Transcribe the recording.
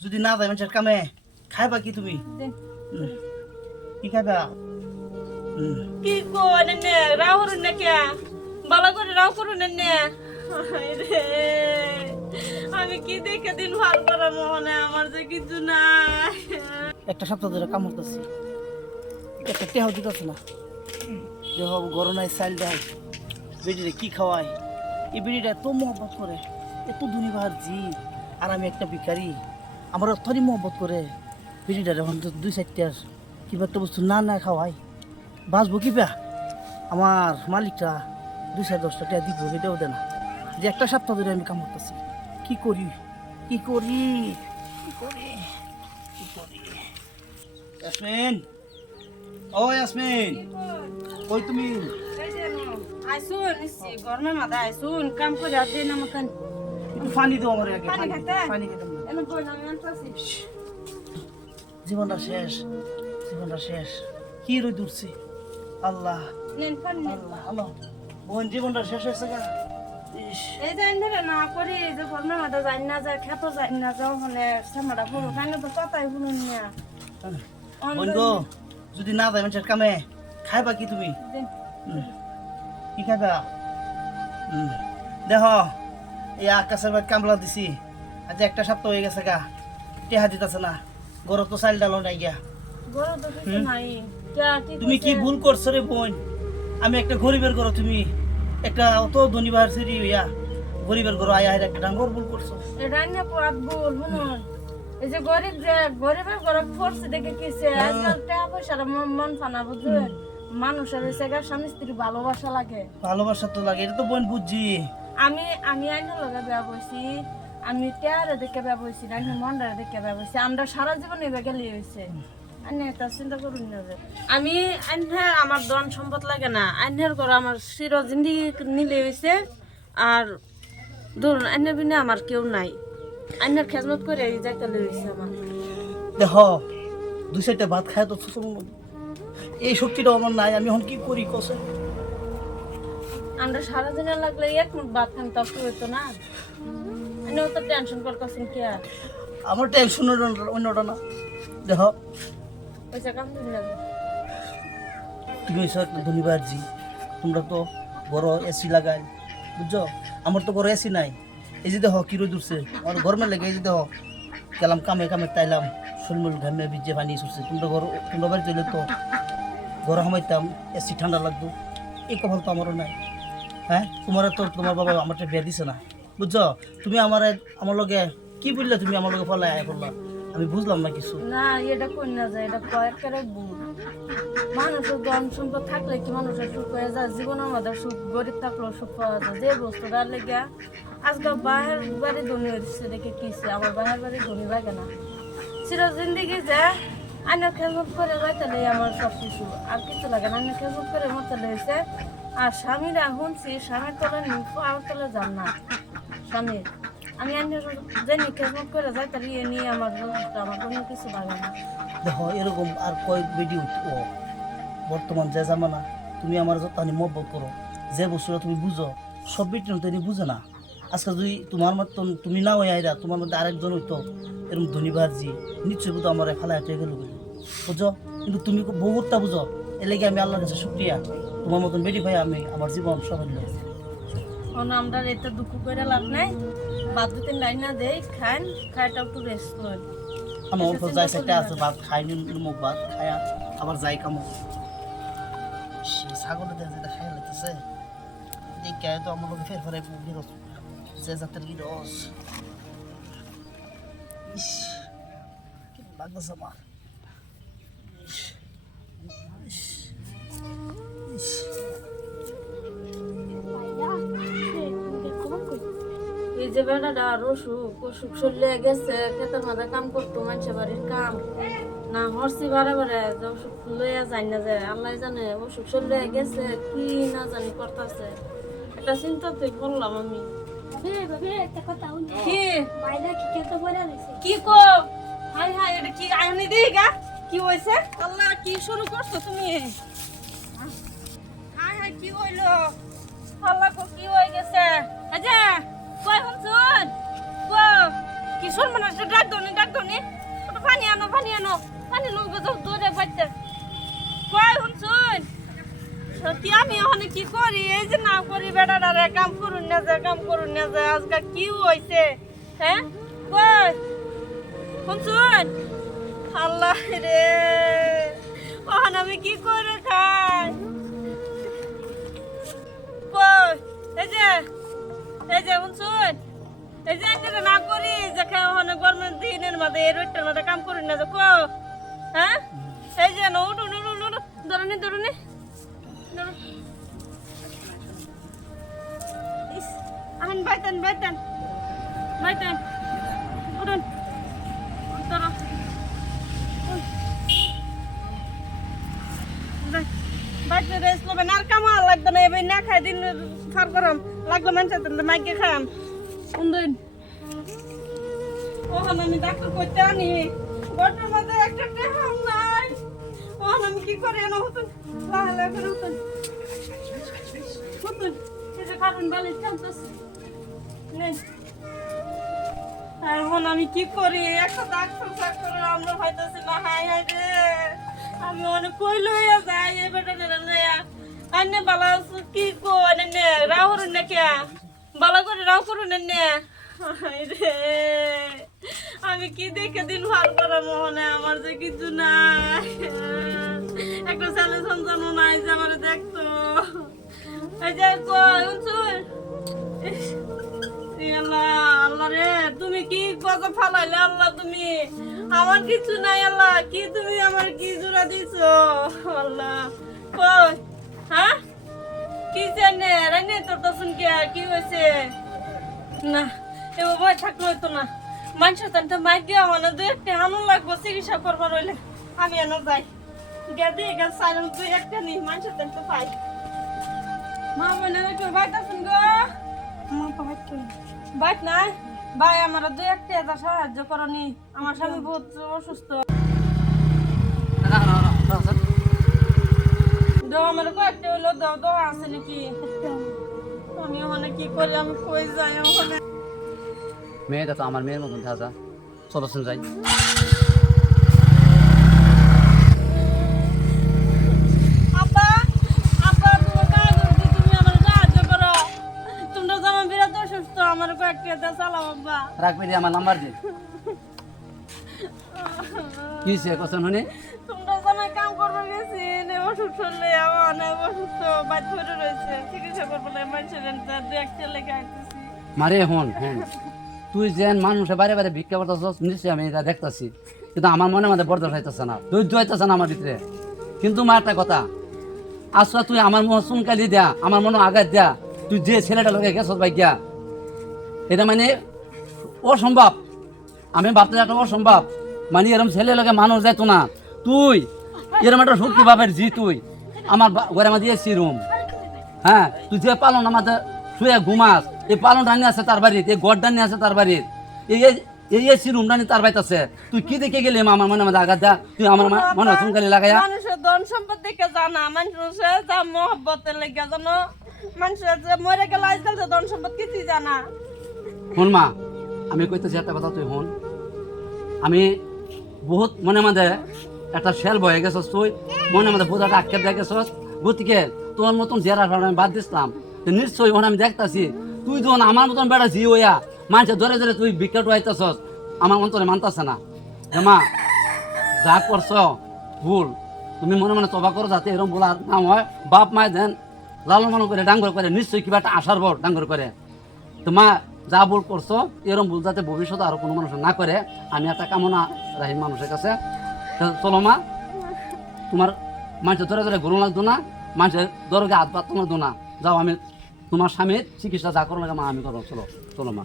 যদি না যায় মানুষের কামে খাইবা কি তুমি। কি খাইবা। কি গো নে রাও করুন না কে? ভালো করে রাও করুন না আমি কি দেখে দিন ভালো করা মনে আমার যে কিছু নাই। একটা সপ্তাহ ধরে কাম করতেছি একটা টেহাও দিতেছে না। দেহ গরম নাই চাইল দেয় বেডিরে কি খাওয়াই এই বেডিটা এত মহব্বত করে এত ধনী বাহার জি। আর আমি একটা ভিখারি। আমার অথরই মহব্বত করে বেডিটা এখন তো দুই চারটার কিবা একটা বস্তু না না খাওয়াই। বাঁচবো কিবা? আমার মালিকটা দুই চার দশটা টাকা দিব এটাও দেয় না। যে একটা সপ্তাহ ধরে আমি কাম করতেছি। কি করি? কি করি? কি করি? কি করি? ইয়াসমিন! ও ইয়াসমিন! কই তুমি? আইসুন গরমে মাথা আইসুন কাম করে আর দিন আমাকে একটু পানি দাও আমার আগে পানি পানি খাইতে? জীবনটা শেষ জীবনটা শেষ। কি রই দূরছি আল্লাহ। বোন জীবনটা শেষ হয়েছে গা। ইস। এই যে ধরে না করি এই যে গরমে মাথা যাই না যায় খেত যাই না যাও হলে সামাটা পুরো কানে তো কথাই শুনুন না। বোন যদি না যায় মানুষের কামে খাইবা কি তুমি। কি খাইবা। দেখ এই আকাশের কামলা দিছি। আজ একটা সপ্তাহ হয়ে গেছে গা। টেহা দিতেছে না। গরম তো চাল ডালো নাই গিয়া তুমি কি ভুল করছ রে বোন? আমি একটা গরিবের ঘর তুমি একটা অত ধনী বাহার সিরি হইয়া গরিবের ঘর আয়া একটা ডাঙ্গর ভুল করছ। পড়াত শুনুন। এই যে গরিব যে গরিবের ঘরে পড়ছে দেখে কিছে আজকাল টাকা পয়সার মন মন ফানা বুঝলেন? মানুষের হয়েছে গা স্বামী স্ত্রী ভালোবাসা লাগে। ভালোবাসা তো লাগে এটা তো বোন বুঝছি। আমি আমি আইনের লগে বিয়া বইছি আমি টেয়ারে দেখে বিয়া বইছি না আমি মন্ডারে দেখে বিয়া বইছি আমরা সারা জীবন এবার গেলে হয়েছে। চিন্তা করুন না যে। আমি আইনের আমার ধন সম্পদ লাগে না আইনের ঘর আমার চির জিন্দিগি নিলে হয়েছে আর ধরুন আইনের বিনা আমার কেউ নাই। আইনের খেজমত করে যাইতে হয়েছে আমার। দেখ দুই চারটা ভাত খায় তো এই শক্তিটা আমার নাই আমি এখন কি করি কসে? আমরা সারা দিনে লাগলে এক মুঠ ভাত খান তাও কি হইতো না। তো টেনশন করতেছেন কি আর? আমার টেনশন অন্যটা না। দেখ। পয়সা কাম তুমি হচ্ছে একটা ধনী বাহার জি তোমরা তো বড় এসি লাগাই বুঝছ? আমার তো বড় এসি নাই। এই যে দেখ কি রোদ উঠছে। আমার গরমের লেগে এই যে দেখ গেলাম কামে কামে তাইলাম শরীর ঘামে ভিজে পানি ছুটছে তোমরা ঘর তোমরা বাড়ি চলে তো ঘর হামাইতাম এসি ঠান্ডা লাগতো এই কপাল তো আমারও নাই। হ্যাঁ? তোমার তো তোমার বাবা আমার বিয়ে দিছে না। বুঝছ? তুমি আমার আমার লগে কি বললে তুমি আমার লগে ফলাই আয় করলা আমি বুঝলাম না কিছু। না, এটা কই না যায়? এটা কয়েকের ভুল। মানুষের ধন সম্পদ থাকলে কি মানুষের সুখ হয়ে যায়? জীবনের মধ্যে সুখ, গরিব থাকলেও সুখ পাওয়া যায়। যে বস্তুটা লেগে আজকাল বাহের বাড়ি ধনী হচ্ছে দেখে কিছে? আমার বাহের বাড়ি ধনী লাগে না। চির জিন্দিগি যে আইনের খেজমত করে যাইতে আমার সব কিছু। আর কিছু লাগে না। আইনের খেজমত করে মরতে হয়েছে আর স্বামীরা শুনছি স্বামীর তলে নিম্ফ আর তলে যান না। স্বামীর আমি জানি খেজমত করে যাইতে এ নিয়ে আমার আমার কোনো কিছু লাগে না। দেখো, এরকম আর কয় ভিডিও ও। বর্তমান যে জামানা, তুমি আমার যত্নি মহব্বত করো, যে বস্তুটা তুমি বুঝো, সব বিটি তুমি বুঝে না। আজকে যদি তোমার মতন তুমি না হয়ে আইরা, তোমার মধ্যে আরেকজন হইতো, এরকম ধনী বাহারজি নিশ্চয়ই বুঝো আমার ফেলা হেঁটে গেল বুঝো? কিন্তু তুমি বহুতটা বুঝো, এর লেগে আমি আল্লাহর কাছে শুক্রিয়া। তোমার মতন বেটি ভাই আমি আমার জীবন সবাই এখন আমরা এতে দুঃখ করে লাভ নাই। বাদ দুতে লাইন না দেই খান খাইটা একটু রেস্ট করেন আমার অল্প যাই সেটা আছে ভাত খাই মুখ ভাত খায়া আবার যাই কামো। ছাগলে দেয় যেটা খাই লাগতেছে দেখে তো আমার লোক ফের ফেরে বিরস যে জাতের বিরস ইস কি লাগতেছে আমার। এই যে বেড়াটা আর অসুখ অসুখ চলে গেছে খেতের মাঝে কাম করতো মানুষের বাড়ির কাম। না হরসি বারে বারে যে অসুখ লইয়া যায় না যায় আল্লাহ জানে অসুখ চলে গেছে কি না জানি করতেছে। একটা চিন্তাতে বললাম আমি। কি? কি হাই হাই এটা কি আয়নি দিই গা? কি হইছে? আল্লাহ কি শুরু করছ তুমি? হাই হাই কি হইল? আল্লাহ কো কি হয়ে গেছে? আচ্ছা কই শুনছুন? কো কি শুন মানে ডাক দনি ডাক দনি তো দূরে বাচ্চা কই শুনছুন? সত্যি আমি ওখানে কি করি? এই যে না করি বেটাটারে কাম করুন না যে কাম করুন না যে আজকাল কি হইছে? হ্যাঁ? কই? শুনছুন? আল্লাহ রে। ওখানে আমি কি করে খাই? কই? এই যে এই যে শুনছুন? এই যে এটা না করি, যে ওখানে গরমের দিনের মধ্যে, এই মধ্যে কাম করুন না যে কো। হ্যাঁ? এই যে না উঠুন উঠুন উঠুন ধরুন ধরুন আহেন, বাইতেন বাইতেন। বাইতেন, উঠুন। ধরো। বাইতে রেস লবে নার কামা লাগবে না, এবার না খাই দিন, ফার করাম লাগবে মানুষের মাইকে খাম উন্দুন ওখানে আমি ডাক্তার করতে আনি। গটার মধ্যে একটা টেহাম নাই। ওখানে আমি কি করি না হতুন লাহে লাহে করে হতুন। হতুন কারণ নেই আর এখন আমি কি করি? একটা ডাক্তার ডাক্তার আমরা হইতেছি না হাই হাই রে। আমি অনেক কই লইয়া যাই? এ বেটা লইয়া আন্নে বালা কি কো নে রাহুর নে কে? বালা করে রাও করুন আমি কি দেখে দিন ভালো করা মোহনে আমার যে কিছু নাই। একটা ছেলে সন্তানও নাই যে আমার দেখতো। এই যে আল্লাহ আল্লাহ রে, তুমি কি গজব ফালাইলে আল্লাহ তুমি? আমার কিছু নাই আল্লাহ, কি তুমি আমার কি জোড়া দিছো? আল্লাহ, কই? হ্যাঁ? কি জানে? রাইনে তোর তো কে কি হয়েছে? না এ বাবা থাকলে হইতো না। মানুষের তান তো মাইক দেওয়া মানে দুই একটা আনন্দ লাগবো চিকিৎসা করবার রইলে আমি এনে যাই। গেদে গেল সাইলেন্স দুই একটা নি মানুষের তান তো পাই। মা বোনেরা কেউ বাইতাছেন গো? মা নাই। ভাই আমার দুই একটা সাহায্য করনি আমার স্বামী বহুত অসুস্থ। দাও আমার কয়েকটা হইল দাও দাও আছে নাকি? আমি ওখানে কি করি আমি কই যাই ওখানে? মেয়েটা তো আমার মেয়ের মতন থাকা চলো যাই। রাখবি আমার নাম্বার দে। কি সে কথা শুনে? জামাই কাম গেছি চললে অনেক অসুস্থ ধরে রয়েছে। চিকিৎসা করব না মানুষের দু লেগে আইতেছি মারে হন হন তুই যেন মানুষে বারে বারে ভিক্ষা করতেছ, নিশ্চয়ই আমি এটা দেখতাছি। কিন্তু আমার মনে মধ্যে বরদাস হইতেছে না। ধৈর্য হইতেছে না আমার ভিতরে। কিন্তু মা, একটা কথা। আসলে তুই আমার মনে চুনকালি দেয়া, আমার মনে আঘাত দেয়া, তুই যে ছেলেটা লোকে গেছ ভাই গিয়া এটা মানে অসম্ভব। আমি ভাবতে একটা অসম্ভব। মানে এরকম ছেলে লোকে মানুষ যাইতো না। তুই এরকম একটা শক্তি বাপের জি তুই। আমার ঘরে দিয়েছি রুম হ্যাঁ তুই যে পালন আমাদের শুয়ে ঘুমাস এই পালনটা নিয়ে আছে তার বাড়িতে এই গড়টা নিয়ে আছে তার বাড়ির। এই এই- এসি রুমটা নিয়ে তার বাড়িতে আছে। তুই কি দেখে গেলি মা আমার মনে আঘাত দা তুই আমার মনে লাগাইয়া মানুষের ধন সম্পদ দেখে জানা মানুষের যা মহব্বতের লেগে জানো? মানুষের যে মরে গেল আজকাল যে ধন সম্পদ কিছুই জানা। হন মা আমি কইতেছি একটা কথা তুই হন। আমি বহুত মনে মধ্যে একটা শেল বয়ে গেছস তুই? মনে মধ্যে বোঝাটা আক্ষেপ দিয়ে গেছস? গতিকে তোর মতন জেরা আমি বাদ দিছিলাম। তো নিশ্চয়ই ওখানে আমি দেখতাছি, তুই যখন আমার মতন বেড়া জি হইয়া মানুষের ধরে ধরে তুই বিকেট হইতেছস আমার অন্তরে মানতাছে না। যে মা যা করছ, ভুল। তুমি মনে মনে তবা করো যাতে এরকম ভুল আর না হয়। বাপ মায় দেন, লালন মনে করে ডাঙ্গর করে, নিশ্চয়ই কিবা একটা আশার বর ডাঙ্গর করে। তো মা, যা ভুল করছ এরকম ভুল যাতে ভবিষ্যতে আরও কোনো মানুষ না করে, আমি একটা কামনা রাখি মানুষের কাছে। চলো মা। তোমার মানুষের ধরে ধরে গরু লাগতো না, মানুষের দরগে হাত পাতো লাগতো না। যাও আমি তোমার স্বামীর চিকিৎসা যা করো না মা, আমি করো চলো চলো মা।